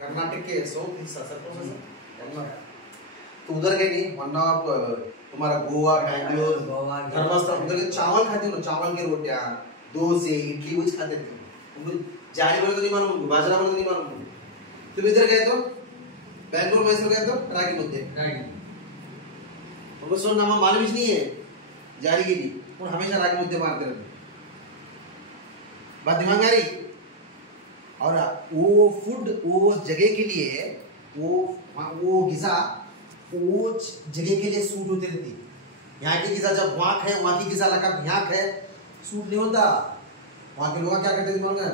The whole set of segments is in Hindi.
कर्नाटक के साउथ हिस्सा सर तो उधर गए नहीं वरना आप तुम्हारा गोवा बैंगलोर धर्मस्थल उधर के चावल खाते हो चावल की रोटियां डोसे इडली वो खाते थे उनको जाने वाले तो नहीं मालूम बाजरा वाले तो नहीं मालूम तुम इधर गए तो बैंगलोर मैसूर गए तो रागी मुद्दे उनको सो नाम मालूम ही नहीं है जारी की थी और हमेशा रागी मुद्दे मारते रहते बात दिमाग आ रही और वो फूड वो जगह के लिए वो गिजा वो जगह के लिए सूट होती रहती यहाँ की गिजा जब वहाँ है वहाँ की गिजा लगा यहाँ है सूट नहीं होता वहाँ के लोग क्या करते थे मालूम है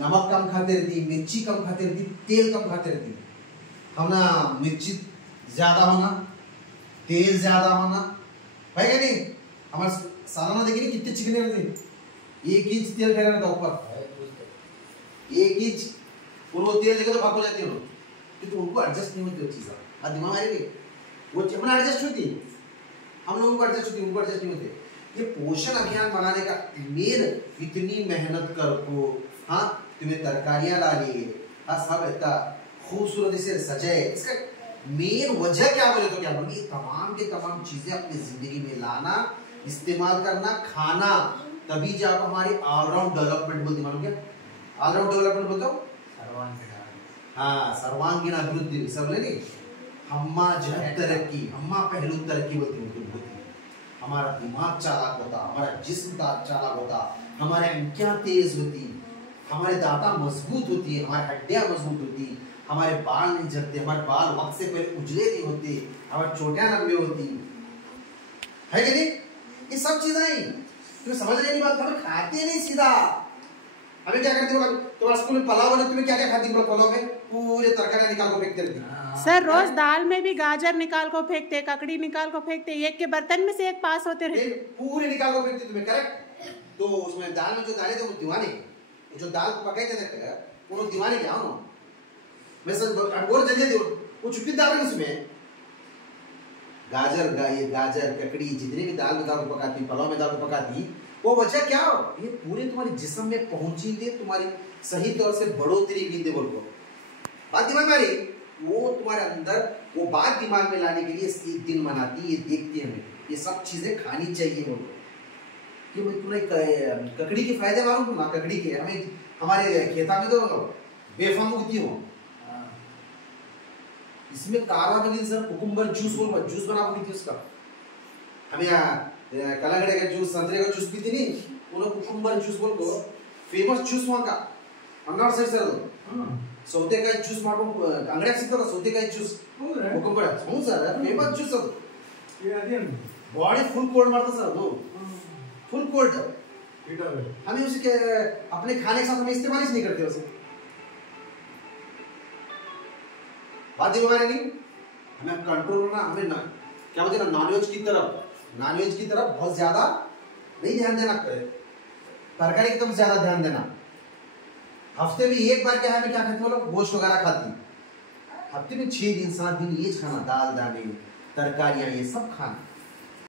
नमक कम खाते रहती मिर्ची कम खाते रहती तेल कम खाते रहती हम ना मिर्ची ज्यादा होना तेल ज्यादा होना है क्या नहीं हमारे सालाना देखिए नहीं कितने चिकने रहते 1 इंच तेल डाला रहता ऊपर 1 इंच और वो तेल लेकर तो भाग हो जाती है क्योंकि उनको एडजस्ट नहीं होती वो चीज़ अब दिमाग आ रही वो अपना एडजस्ट होती हम लोगों को एडजस्ट होती उनको एडजस्ट नहीं होते ये पोषण अभियान बनाने का मेन इतनी मेहनत कर को हाँ तुम्हें तरकारियां ला लिए हाँ सब इतना खूबसूरत से सजाए इसका मेन वजह क्या बोले तो क्या बोले ये तमाम के तमाम चीजें अपनी जिंदगी में लाना इस्तेमाल करना खाना तभी जब हमारी ऑलराउंड डेवलपमेंट बोलती मालूम क्या ऑलराउंड डेवलपमेंट बोलते हो हाँ सर्वांगीण अभिवृद्धि सब ले हम्मा जो तरक्की हम्मा पहलू तरक्की बोलती हमारा दिमाग चालाक होता हमारा जिस्म चालाक होता हमारे आंखें तेज होती हमारे दांता मजबूत होती है हमारी हड्डियां मजबूत होती हमारे बाल नहीं झड़ते हमारे बाल वक्त से पहले उजले नहीं होते हमारी चोटियां लंबी होती है कि नहीं ये सब चीजें तुम्हें समझ नहीं बात हमें खाते नहीं सीधा हमें क्या करते हो तुम्हारे स्कूल में पलाव बने तुम्हें क्या क्या खाती हो पलाव में पूरे तरकारियां निकाल को फेंकते रहती सर रोज दाल में भी गाजर निकाल को फेंकते ककड़ी निकाल को फेंकते एक के बर्तन में से एक पास होते रहते पूरे निकाल को फेंकते तुम्हें करेक्ट तो उसमें दाल में जो डाले थे वो दीवाने जो दाल को पकाए थे वो दीवाने क्या हो मैं सर और जल्दी वो छुट्टी डाल रहे उसमें गाजर ककड़ी जितने भी दाल में दाल को पकाती पलाव में दाल को पकाती वो वजह क्या हो ये पूरे तुम्हारे जिस्म में पहुंची दे तुम्हारी सही तौर से बढ़ोतरी की दे बोलो बात दिमाग में आ रही वो तुम्हारे अंदर वो बात दिमाग में लाने के लिए एक दिन मनाती ये देखती है ये सब चीजें खानी चाहिए बोलो कि मैं तुम्हें ककड़ी के फायदे मालूम ना ककड़ी के हमें हमारे खेता में तो बेफाम उगती हो इसमें कारा बनी सर कुकुम्बर जूस बोल जूस बना पीती उसका हमें कलागड़े का जूस संतरे का जूस पीती नहीं उन्होंने कुकुम्बर जूस बोल को फेमस जूस वहाँ का अन्नार साइड सर सौते का जूस मारो अंगड़े सिक्का का सौते का जूस कुकुम्बर हूँ sir famous juice sir body full cold मारता सर वो फुल कोल्ड हमें उसे अपने खाने के साथ हमें इस्तेमाल ही नहीं करते उसे बात हमारे नहीं हमें कंट्रोल करना हमें ना क्या बोलते हैं नॉनवेज की तरफ बहुत ज्यादा नहीं ध्यान देना तरकारी की तरफ ज्यादा ध्यान देना हफ्ते में एक बार क्या है मैं क्या खाती हूँ गोश्त वगैरह खाती हफ्ते में 6 दिन 7 दिन ये खाना दाल दाने तरकारियां ये सब खाना